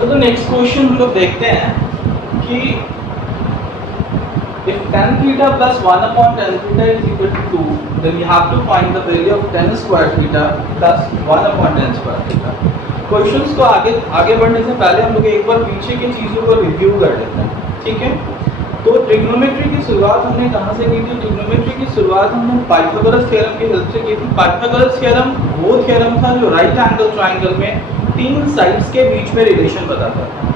अच्छा तो next question हम लोग देखते हैं कि if tan theta plus 1 upon tan theta is equal to 2, then we have to find the value of tan square theta plus 1 upon tan square theta. Questions को आगे बढ़ने से पहले हम लोग एक बार पीछे की चीज़ों को रिव्यू कर लेते हैं, ठीक है। तो ट्रिग्नोमेट्री की शुरुआत हमने कहाँ से की थी? ट्रिग्नोमेट्री की शुरुआत हमने पाइथागोरस थ्योरम की हेल्प से की थी। पाइथागोरस थ्योरम वो थ्योरम था जो राइट एंगल ट्रायंगल में तीन साइड्स के बीच में रिलेशन बताता था।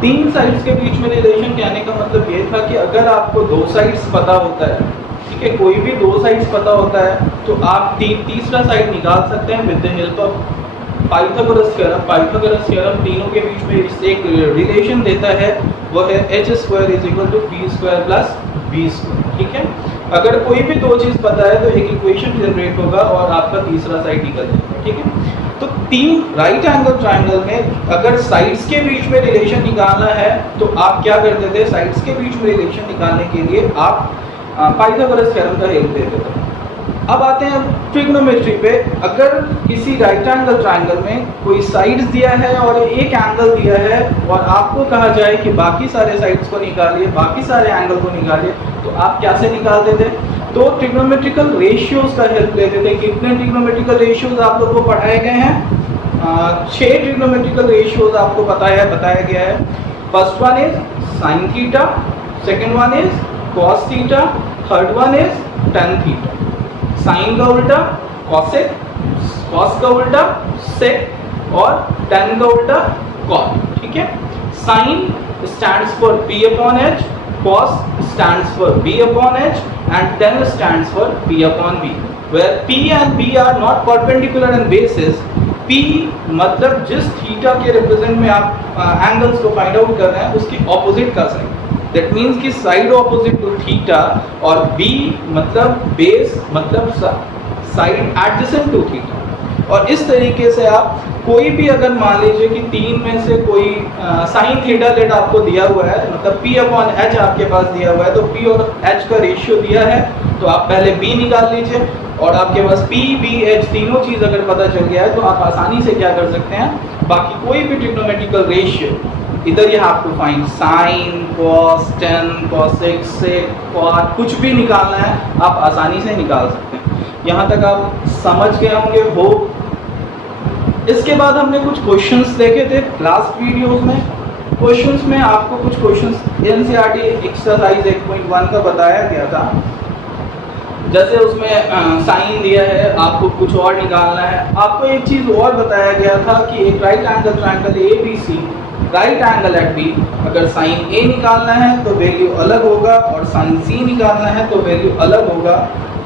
तीन साइड्स के बीच में रिलेशन कहने का मतलब ये था कि अगर आपको दो साइड्स पता होता है, ठीक है, कोई भी दो साइड्स पता होता है तो आप तीसरा साइड निकाल सकते हैं with the help of Pythagoras theorem. Pythagoras theorem तीनों के बीच में एक रिलेशन देता है, वो है h square is equal to b square plus b square, ठीक है। अगर कोई भी दो चीज़ पता है तो एक इक्वेशन जनरेट होगा और आपका तीसरा साइड निकल जाएगा, ठीक है। तो तीन राइट एंगल ट्रायंगल में अगर साइड्स के बीच में रिलेशन निकालना है तो आप क्या करते थे? साइड्स के बीच में रिलेशन निकालने के लिए आप पाइथागोरस थ्योरम का हेल्प लेते थे। अब आते हैं ट्रिग्नोमेट्री पे। अगर किसी राइट एंगल ट्रायंगल में कोई साइड्स दिया है और एक एंगल दिया है और आपको कहा जाए कि बाकी सारे साइड्स को निकालिए, बाकी सारे एंगल को निकालिए, तो आप कैसे निकालते थे? तो ट्रिग्नोमेट्रिकल रेशियोज का हेल्प लेते थे। कितने ट्रिग्नोमेट्रिकल रेशियोज आप लोगों को पढ़ाए गए हैं? 6 ट्रिग्नोमेट्रिकल रेशियोज आपको बताया गया है। First one is sine theta, second one is cos theta, third one is tan theta. Sine का उल्टा कॉसेक, कॉस का उल्टा सेक और टेन का उल्टा कॉट, ठीक है। Sine stands for p upon h, cos stands for b upon h and tan stands for p upon b, where p and b are not perpendicular in basis. p मतलब जिस theta के represent में आप angles को find out कर रहे हैं उसकी ऑपोजिट का साइड, दैट मीन्स कि साइड ऑपोजिट टू थीटा, और b मतलब बेस मतलब साइड एडजेसेंट टू थीटा। और इस तरीके से आप कोई भी अगर मान लीजिए कि तीन में से कोई साइन थीटा लेट आपको दिया हुआ है, मतलब p अपॉन h आपके पास दिया हुआ है, तो p और h का रेशियो दिया है तो आप पहले b निकाल लीजिए, और आपके पास p, b, h तीनों चीज़ अगर पता चल गया है तो आप आसानी से क्या कर सकते हैं? बाकी कोई भी ट्रिग्नोमेट्रिकल रेशियो, इधर you have to find sine, cos, tan, cosec, sec, cot, कुछ भी निकालना है आप आसानी से निकाल सकते हैं। यहाँ तक आप समझ गए होंगे हो। इसके बाद हमने कुछ क्वेश्चंस देखे थे लास्ट वीडियोस में। क्वेश्चंस में आपको कुछ क्वेश्चंस एनसीईआरटी एक्सरसाइज 1.1 का बताया गया था। जैसे उसमें साइन दिया है, आपको कुछ और निकालना है। आपको एक चीज़ और बताया गया था कि एक right angle triangle A B C, right angle at B, अगर साइन ए निकालना है तो वैल्यू अलग होगा और साइन सी निकालना है तो वैल्यू अलग होगा,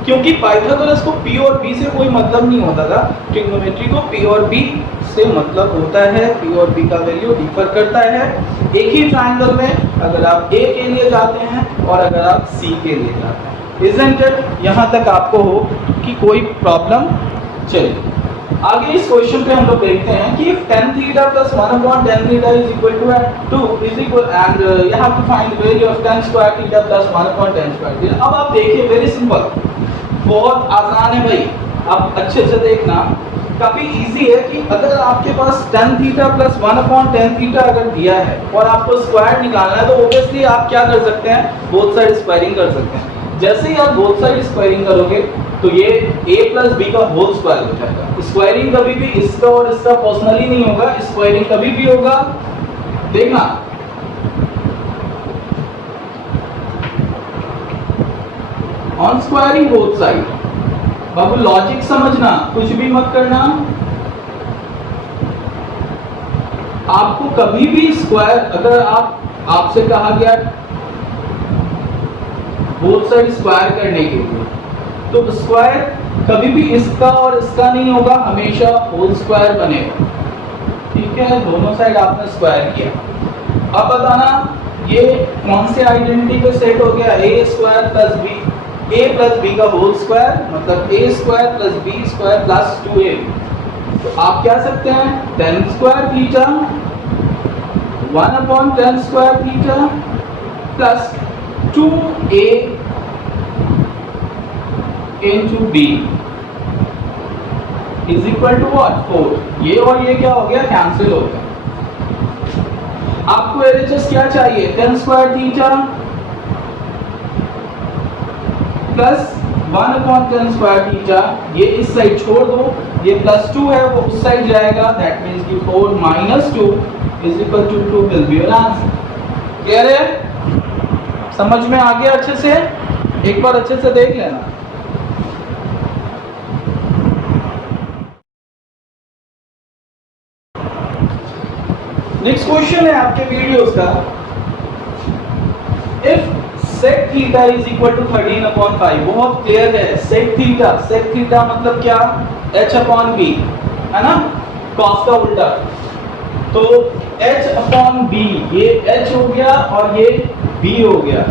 क्योंकि पाइथागोरस को p और b से कोई मतलब नहीं होता था। ट्रिग्नोमेट्री को p और b से मतलब होता है, p और b का वैल्यू डिफर करता है एक ही ट्रायंगल में, अगर आप a के लिए जाते हैं और अगर आप c के लिए जाते हैं। Isn't it? यहाँ तक आपको हो कि कोई प्रॉब्लम? चलिए आगे इस क्वेश्चन पे हम लोग देखते हैं कि tan theta plus 1 upon tan theta is equal to 2 is equal, and you have to find value of tan square theta plus 1 upon tan square theta. अब आप देखिए, वेरी सिंपल, बहुत आसान है भाई, आप अच्छे से देखना। काफी इजी है कि अगर आपके पास tan theta plus 1 upon tan theta अगर दिया है और आपको स्क्वायर निकालना है तो ऑब्वियसली आप क्या कर सकते हैं? बोथ साइड स्क्वायरिंग कर सकते हैं। जैसे ही आप बोथ साइड स्क्वायरिंग करोगे तो ये a प्लस बी का होल स्क्वायर हो जाएगा। स्क्वायरिंग कभी भी इसका और इसका पर्सनली नहीं होगा, स्क्वायरिंग कभी भी होगा, देखना, on squaring both side. Babu logic समझना, कुछ भी मत करना। आपको कभी भी स्क्वायर, अगर आपसे कहा गया बोथ साइड स्क्वायर करने के लिए, तो स्क्वायर कभी भी इसका और इसका नहीं होगा, हमेशा होल स्क्वायर बनेगा, ठीक है। दोनों साइड आपने स्क्वायर किया। अब बताना ये कौन से आइडेंटिटी पे सेट हो गया? A square plus b, a plus B का होल स्क्वायर मतलब a square plus b square plus 2ab। तो आप क्या सकते हैं? tan square theta 1 upon tan square theta plus 2a into b is equal to what? 4। ये और ये क्या हो गया? कैंसिल हो गया। आपको एलएचएस क्या चाहिए, tan square theta plus 1/tan square theta, ये इस साइड छोड़ दो, ये +2 है वो उस साइड जाएगा, दैट मींस कि 4 - 2 = 2 will be your answer. Clear है, समझ में आ गया अच्छे से, एक बार अच्छे से देख लेना। नेक्स्ट क्वेश्चन है आपके वीडियोस का, if sec theta is equal to 13/5, बहुत क्लियर है, sec थीटा मतलब क्या, h/b है ना, cos का उल्टा, तो h/b, ये h हो गया और ये b हो गया।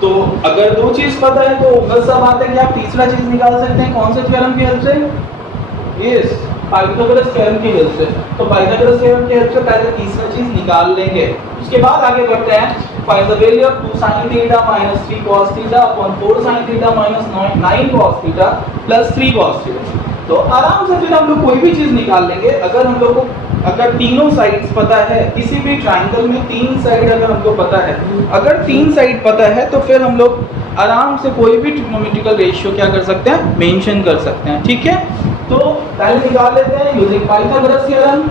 तो अगर दो चीज पता है तो बस सब बात है कि आप तीसरा चीज निकाल सकते हैं, कौन से थ्योरम की हेल्प से, यस पाइथागोरस थ्योरम की हेल्प से। तो पाइथागोरस थ्योरम की हेल्प से पहले तीसरा चीज निकाल लेंगे, उसके बाद आगे बढ़ते हैं। Find the value of 2 sin theta - 3 cos theta upon 4 sin theta - 9 cos theta plus 3 cos theta. तो आराम से फिर हम लोग कोई भी चीज निकाल लेंगे। अगर हम लोग को अगर तीनों साइड्स पता है, किसी भी ट्रायंगल में 3 साइड अगर हमको पता है, अगर 3 साइड पता है तो फिर हम लोग आराम से कोई भी ट्रिग्नोमेट्रिकल रेशियो क्या कर सकते हैं, मेंशन कर सकते हैं। ठीक है, तो पहले निकाल लेते हैं यूजिंग पाइथागोरस थ्योरम।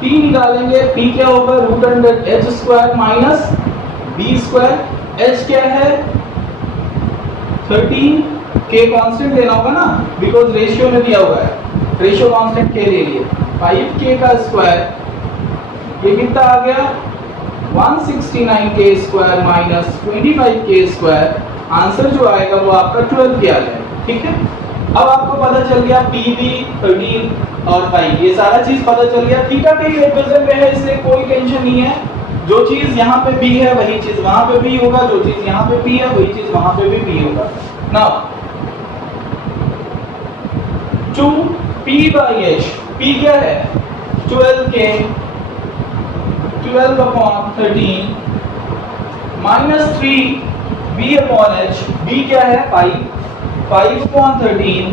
P निकालेंगे, P क्या होगा, √h² माइनस b², h क्या है 13, k कांस्टेंट लेना होगा ना, बिकॉज रेशियो में दिया हुआ है, रेशियो कांस्टेंट k ले लिए, 5k का स्क्वायर, ये कितना आ गया 169k² माइनस 25k², आंसर जो आएगा वो आपका 12k आ जाएगा। ठीक है, अब आपको पता चल गया PB 13 और 5, ये सारा चीज पता चल गया। थीटा के रिप्रेजेंट में है इसलिए कोई टेंशन नहीं है, जो चीज यहाँ पे B है वही चीज वहां पे B होगा, जो चीज यहाँ पे P है वही चीज वहां पे भी B होगा। नाउ 2P/h, P क्या है 12k, 12/13 माइनस 3B/h, B क्या है 5/13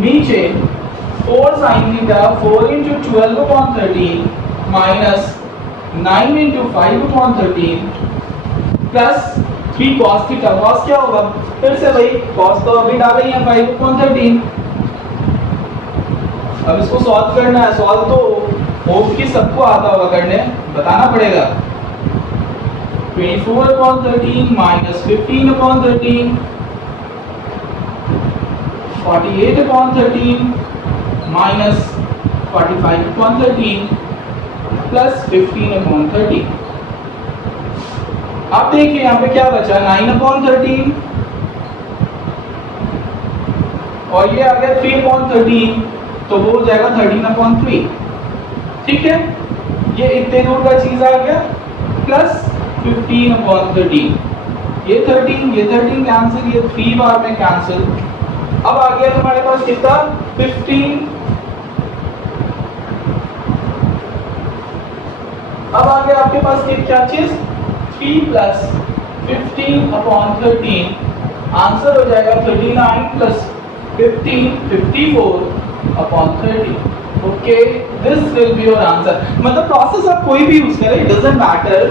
नीचे 4 sin theta 4 × 12/13 minus 9 × 5/13 plus 3 cos theta, cos क्या होगा, फिर से भाई cos तो अभी डाले ही है 5/13। अब इसको सॉल्व करना है, सॉल्व तो होप कि सबको आता होगा करने, बताना पड़ेगा। 24/13 माइनस 15/13 48/13 माइनस 45/13 प्लस 15/13। आप देखिए यहाँ पे क्या बचा 9/13 और ये आ गया 3/13, तो वो हो जाएगा 13/3। ठीक है, ये इतने दूर का चीज आ गया प्लस 15/13, ये 13 कैंसिल, ये 3 बार में कैंसिल। अब आ गया तुम्हारे पास कितना 15, अब आ गया आपके पास क्या चीज 3 प्लस 15/13, आंसर हो जाएगा 39 plus 15 54/13। Okay, this will be your answer. मतलब प्रोसेस आप कोई भी यूज करें, इट डजंट मैटर,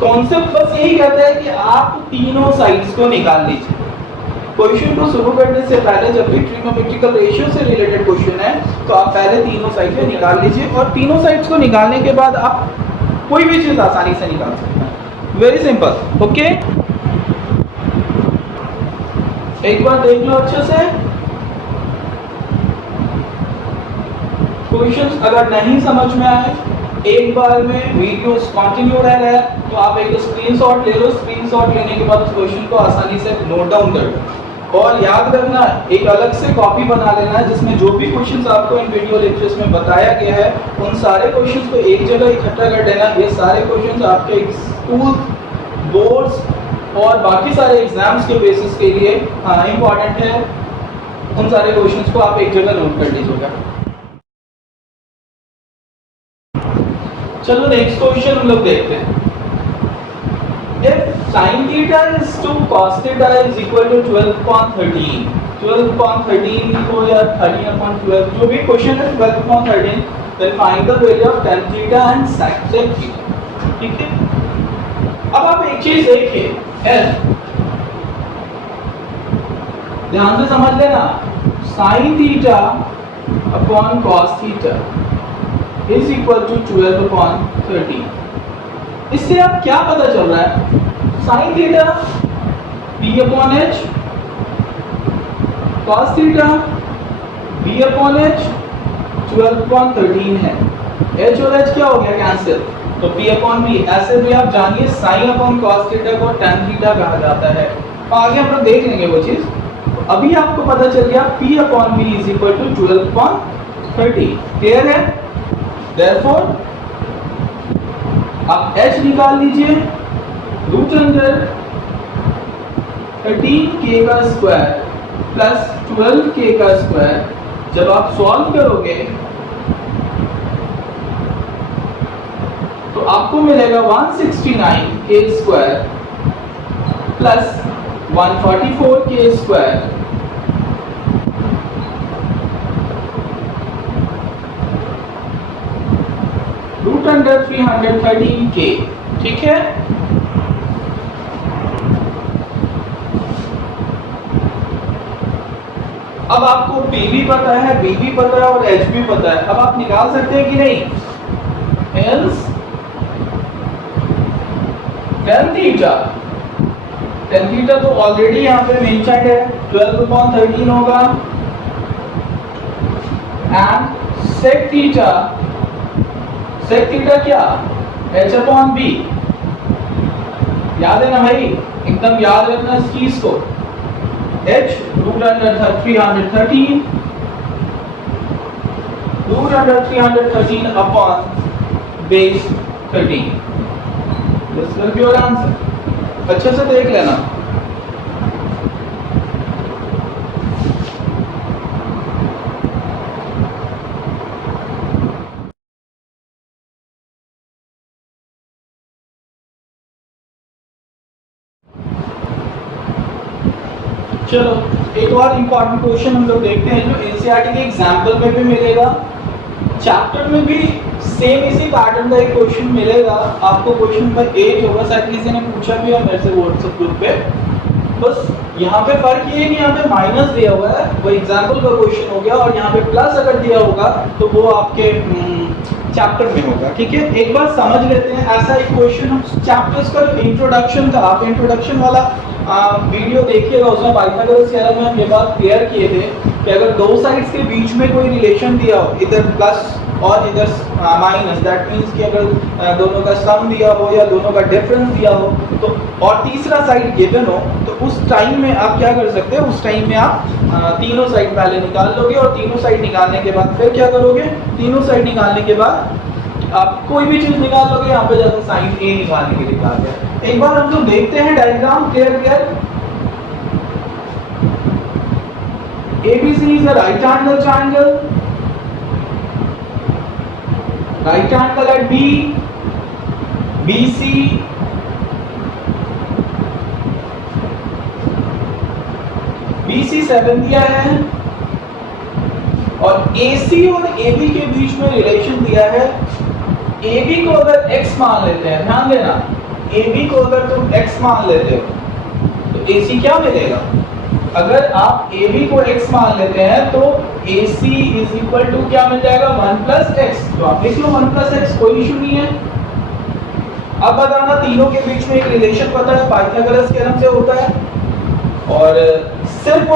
कॉन्सेप्ट बस यही कहता है कि आप तीनों साइड्स को निकाल लीजिए। क्वेश्चन को शुरू करने से पहले जब भी ट्रिग्नोमेट्रिकल रेशियो से रिलेटेड क्वेश्चन है तो आप पहले तीनों साइड को निकाल लीजिए, और तीनों साइड्स को निकालने के बाद आप कोई भी चीज आसानी से निकाल सकते हैं। Very simple. ओके, एक बार देख लो अच्छे से क्वेश्चंस, अगर नहीं समझ में आए एक बार में वीडियोस कंटिन्यू रह रहा है तो आप एक स्क्रीनशॉट ले लो, स्क्रीनशॉट लेने के बाद क्वेश्चन को आसानी से नोट डाउन कर लो, और याद रखना एक अलग से कॉपी बना लेना है जिसमें जो भी क्वेश्चंस आपको इन वीडियो लेक्चर्स में बताया गया है उन सारे क्वेश्चंस को एक जगह इकट्ठा कर लेना। ये सारे क्वेश्चंस आपके स्कूल, बोर्ड्स और बाकी सारे एग्जाम्स के बेसिस के लिए इम्पॉर्टेंट है, उन सारे क्वेश्चंस को आप एक जगह नोट कर लीजिएगा। चलो नेक्स्ट क्वेश्चन हम लोग देखते हैं। If sin theta is to cos theta is equal to 12/13. 12/13 को या 13/12 जो भी क्वेश्चन है 12/13, then find the value of tan theta and sec theta. ठीक है, अब आप एक चीज देखिए, ध्यान से समझ लेना, sin theta upon cos theta is equal to 12/13। इससे आप क्या पता चल रहा है, sin theta p/h, cos theta b/h 12/13 है। h और h क्या हो गया, कैंसिल, तो p/b। ऐसे भी आप जानिए sin अपॉन cos थीटा को tan थीटा कहा जाता है। आगे हम लोग देख लेंगे वो चीज। अभी आपको पता चल गया p/b is equal to 12/13। Clear है? देयरफॉर आप h निकाल लीजिए, रूट अंडर 13k का स्क्वायर प्लस 12k का स्क्वायर। जब आप सॉल्व करोगे तो आपको मिलेगा 169k square plus 144k square root under 313k। ठीक है, अब आपको P भी पता है, B भी पता है और H भी पता है। अब आप निकाल सकते हैं कि नहीं? Hence tan थीटा तो ऑलरेडी यहाँ पे मेंशन्ड है, 12/13 होगा, एंड sec थीटा क्या, h/b। याद है ना भाई, एकदम याद रखना इस चीज को। h root under 313 upon base 13। This will be your answer. अच्छे से देख लेना। चलो एक और इम्पॉर्टेंट क्वेश्चन हम लोग देखते हैं, जो एनसीईआरटी के एग्जाम्पल में भी मिलेगा, चैप्टर में भी सेम इसी पैटर्न का एक क्वेश्चन मिलेगा आपको। क्वेश्चन नंबर 8 होगा, शायद किसी ने पूछा भी है मेरे से व्हाट्सएप ग्रुप पे। बस यहाँ पे फर्क ये है कि यहाँ पे माइनस दिया हुआ है, वो एग्जाम्पल का क्वेश्चन हो गया, और यहाँ पे प्लस अगर दिया होगा तो वो आपके चैप्टर में होगा। ठीक है, एक बार समझ लेते हैं। ऐसा एक क्वेश्चन हम चैप्टर्स का इंट्रोडक्शन था, आप इंट्रोडक्शन वाला वीडियो देखिएगा, उसमें पाइथागोरस थ्योरम में हम ये बात क्लियर किए थे कि अगर दो साइड्स के बीच में कोई रिलेशन दिया हो, इधर प्लस और इधर माइनस, दैट मींस कि अगर दोनों का सम दिया हो या दोनों का डिफरेंस दिया हो, तो और तीसरा साइड गिवन हो, तो उस टाइम में आप क्या कर सकते हैं, उस टाइम में आप तीनों साइड पहले निकाल लोगे, और तीनों साइड निकालने के बाद फिर क्या करोगे, तीनों साइड निकालने के बाद आप कोई भी चीज निकाल लोगे, यहाँ पे जाकर साइन ए निकालने के लिए कहा गया। एक बार हम लोग देखते हैं diagram. Clear ABC is a right angle triangle, right angle at B, BC BC 7 दिया है, और AC और AB के बीच में रिलेशन दिया है। AB को अगर x मान लेते हैं, ध्यान देना, AB को अगर तुम x मान लेते हो तो AC क्या मिलेगा? अगर आप AB को x मान लेते हैं तो AC इज इक्वल टू क्या मिल जाएगा, 1 + x। तो आप लिख लो 1 + x, कोई इशू नहीं है। अब बताना, तीनों के बीच में एक रिलेशन पता है, पाइथागोरस थ्योरम से होता है, और सिर्फ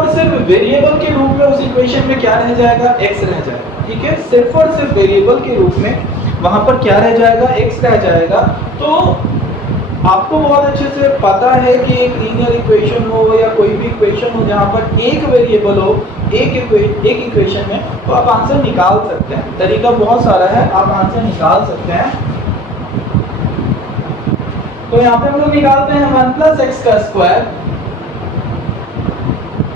वेरिएबल के रूप में उस इक्वेशन में क्या रह जाएगा, x रह जाएगा। ठीक है, सिर्फ और सिर्फ वेरिएबल के रूप में वहां पर क्या रह जाएगा, x रह जाएगा। तो आपको बहुत अच्छे से पता है कि एक लीनियर इक्वेशन हो या कोई भी इक्वेशन हो जहां पर एक वेरिएबल हो एक इक्वेशन में, तो आप आंसर निकाल सकते हैं। तरीका बहुत सारा है, आप आंसर निकाल सकते हैं। तो यहाँ पे हम लोग निकालते हैं 1 + x का square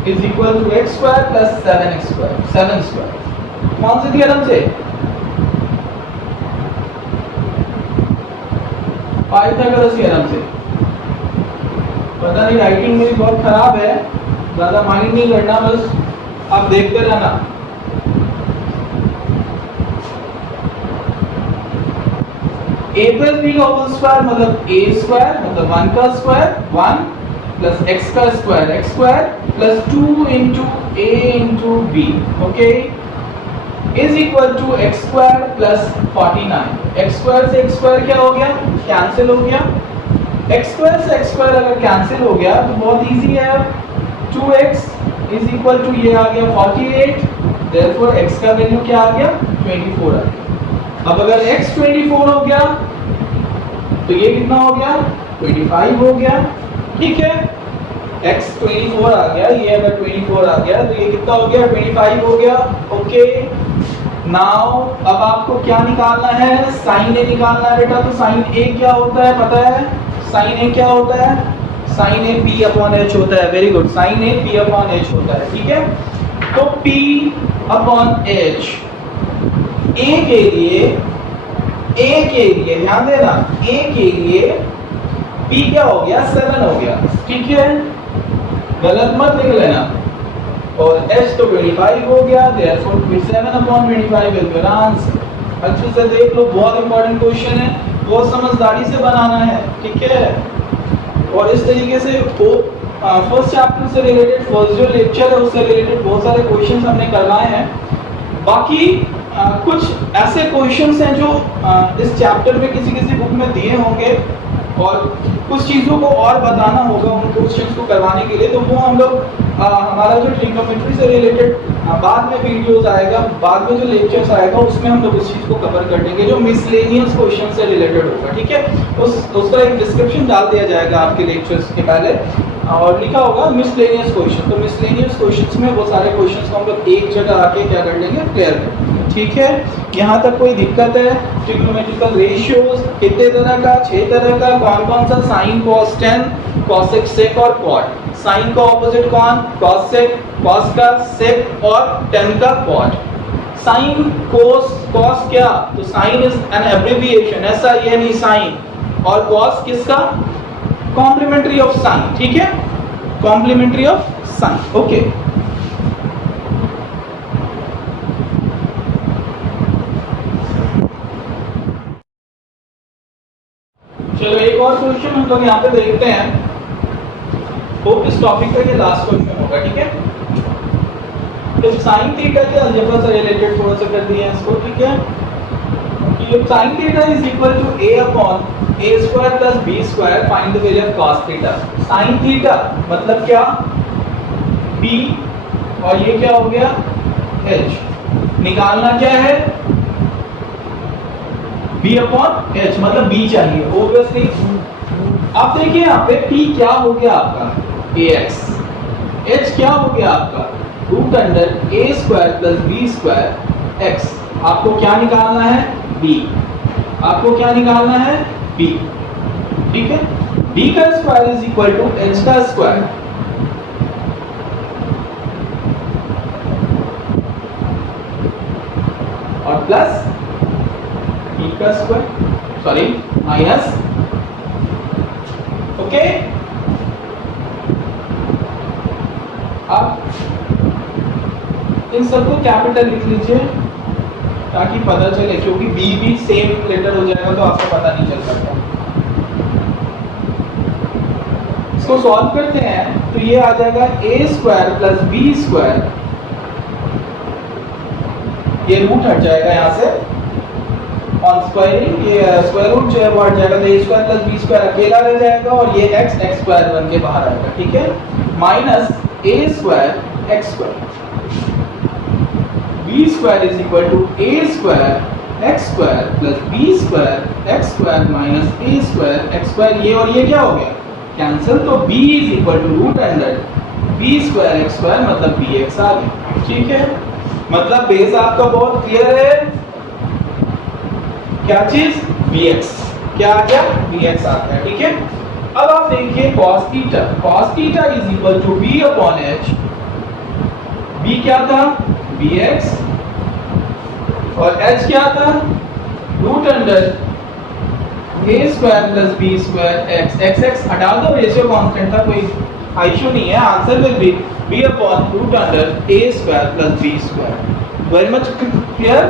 is equal to x square plus 7x square. 7 square कौन से थ्योरम से? पाइथागोरस थ्योरम से। पता नहीं राइटिंग मेरी बहुत खराब है, ज़्यादा माइंड नहीं करना, बस आप देखते रहना। a प्लस बी का होल स्क्वायर मतलब a स्क्वायर मतलब 1 का स्क्वायर 1 प्लस x का square x square plus 2 into a into b, okay, is equal to X square plus 49। X square से एक्स स्क्वायर क्या हो गया, कैंसिल हो गया। एक्स स्क्वायर से एक्स स्क्वायर अगर कैंसिल हो गया तो बहुत इजी है, 2x इज इक्वल टू ये आ गया 48, देयरफॉर x का वैल्यू क्या आ गया 24 आ गया। अब अगर x 24 हो गया तो ये कितना हो गया 25 हो गया, ठीक है। x 24 आ गया, ये अगर 24 आ गया तो ये कितना हो गया 25 हो गया, ओके। नाउ अब आपको क्या निकालना है, साइन ए निकालना है बेटा। तो साइन ए क्या होता है पता है, साइन ए क्या होता है, साइन ए p अपॉन h होता है, वेरी गुड, साइन ए p अपॉन h होता है, ठीक है। तो p अपॉन h a के लिए ध्यान देना, a के लिए p क्या हो गया 7 हो गया, ठीक है, गलत मत लिख लेना। और h तो 25 हो गया, therefore 7/25 will be the answer। अच्छे से देख लो, बहुत इंपॉर्टेंट क्वेश्चन है, बहुत समझदारी से बनाना है, ठीक है। और इस तरीके से वो फर्स्ट चैप्टर से रिलेटेड फर्स्ट जो लेक्चर है उससे रिलेटेड बहुत सारे क्वेश्चंस हमने करवाए हैं। बाकी कुछ ऐसे क्वेश्चंस हैं जो इस चैप्टर में किसी किसी बुक में दिए होंगे और कुछ चीज़ों को और बताना होगा उन क्वेश्चंस को करवाने के लिए, तो वो हम लोग हमारा जो ट्रिग्नोमेट्री से रिलेटेड बाद में वीडियोस आएगा, बाद में जो लेक्चर्स आएगा उसमें हम लोग उस चीज़ को कवर कर देंगे जो मिसलेनियस क्वेश्चन से रिलेटेड होगा, ठीक है। उसका एक डिस्क्रिप्शन डाल दिया जाएगा आपके लेक्चर्स के पहले और लिखा होगा मिसलेनियस क्वेश्चन। तो मिसलेनियस क्वेश्चंस में वो सारे क्वेश्चंस को हम लोग एक जगह आके क्या कर लेंगे, क्लियर कर लेंगे, ठीक है। यहाँ तक कोई दिक्कत है? ट्रिग्नोमेट्रिकल रेशियोज कितने तरह का, 6 तरह का। कौन कौन सा, sine cos tan, cosec sec और कॉट। साइन का ऑपोजिट कौन, कॉस सेक, कॉस का सेक और टेन का कॉट। साइन कोस, कॉस क्या, तो साइन इज एन एब्रिविएशन, ऐसा ये नहीं साइन, और कॉस किसका, कॉम्प्लीमेंट्री ऑफ साइन, ठीक है, कॉम्प्लीमेंट्री ऑफ साइन, ओके। चलो एक और क्वेश्चन हम लोग यहाँ पे देखते हैं, होप इस टॉपिक का ये लास्ट क्वेश्चन होगा, ठीक है। तो साइन थीटा के अलजेब्रा से रिलेटेड थोड़ा सा कर दिए हैं इसको, ठीक है। कि sine theta is equal to a upon a square plus b square, find the value of cos theta. Sine theta मतलब क्या, b, और ये क्या हो गया h। निकालना क्या है, b अपॉन h, मतलब b चाहिए ऑब्वियसली। अब देखिए यहाँ पे p क्या हो गया आपका ax, h क्या हो गया आपका root under a square plus b square x। आपको क्या निकालना है, b, आपको क्या निकालना है, b, ठीक है। b का square is equal to h का स्क्वायर, और प्लस e का स्क्वायर, सॉरी माइनस, ओके। अब इन सबको कैपिटल लिख लीजिए ताकि पता चले, क्योंकि b भी सेम लेटर हो जाएगा तो आपको पता नहीं चल सकता। इसको सॉल्व करते हैं तो ये आ जाएगा a square plus b square, ये रूट हट जाएगा यहाँ से, ऑन स्क्वायरिंग ये स्क्वायर रूट जो है वो हट जाएगा, तो a square plus b square अकेला रह जाएगा और ये x स्क्वायर बन के बाहर आएगा, ठीक है। Minus a square x square, b square is equal to a square x square plus b square x square minus a square x square, ये और ये क्या हो गया कैंसिल, तो b is equal to root under b square x square मतलब bx आ गया, ठीक है। मतलब बेस आपका बहुत क्लियर है, क्या चीज, bx, क्या आ गया bx आ गया, ठीक है। अब आप देखिए cos theta, cos theta is equal to b upon h, b क्या था bx और h क्या था root under a square plus b square x, x x हटा दो, रेशियो कांस्टेंट था, कोई इशू नहीं है। Answer will be b upon root under a square plus b square. Very much clear.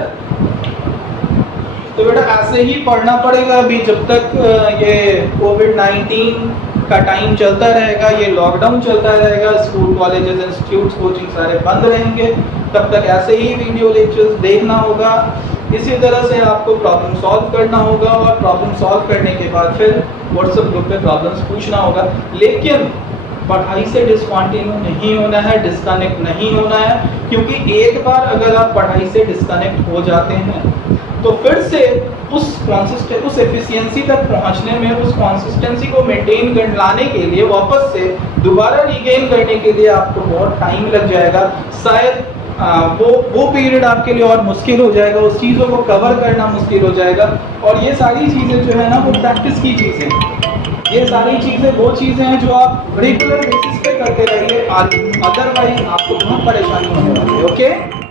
तो बेटा ऐसे ही पढ़ना पड़ेगा अभी जब तक ये कोविड-19 का टाइम चलता रहेगा, ये लॉकडाउन चलता रहेगा, स्कूल कॉलेजेस इंस्टीट्यूट्स कोचिंग सारे बंद रहेंगे, तब तक ऐसे ही वीडियो लेक्चर्स देखना होगा। इसी तरह से आपको प्रॉब्लम सॉल्व करना होगा और प्रॉब्लम सॉल्व करने के बाद फिर व्हाट्सएप ग्रुप पे प्रॉब्लम्स पूछना होगा। लेकिन पढ़ाई से डिसकंटिन्यू नहीं होना है, डिस्कनेक्ट नहीं होना है, क्योंकि एक बार अगर आप पढ़ाई से डिस्कनेक्ट हो जाते हैं तो फिर से उस एफिशिएंसी तक पहुंचने में, उस कंसिस्टेंसी को मेंटेन कर लाने के लिए, वापस से दोबारा रीगेन करने के लिए आपको बहुत टाइम लग जाएगा। शायद वो पीरियड आपके लिए और मुश्किल हो जाएगा, उस चीज़ों को कवर करना मुश्किल हो जाएगा। और ये सारी चीज़ें जो है ना वो प्रैक्टिस की चीज़ें, ये सारी चीज़ें वो चीज़ें हैं जो आप रेगुलर बेसिस पे करते रहिए, अदरवाइज आपको बहुत परेशानी होने वाली है। ओके।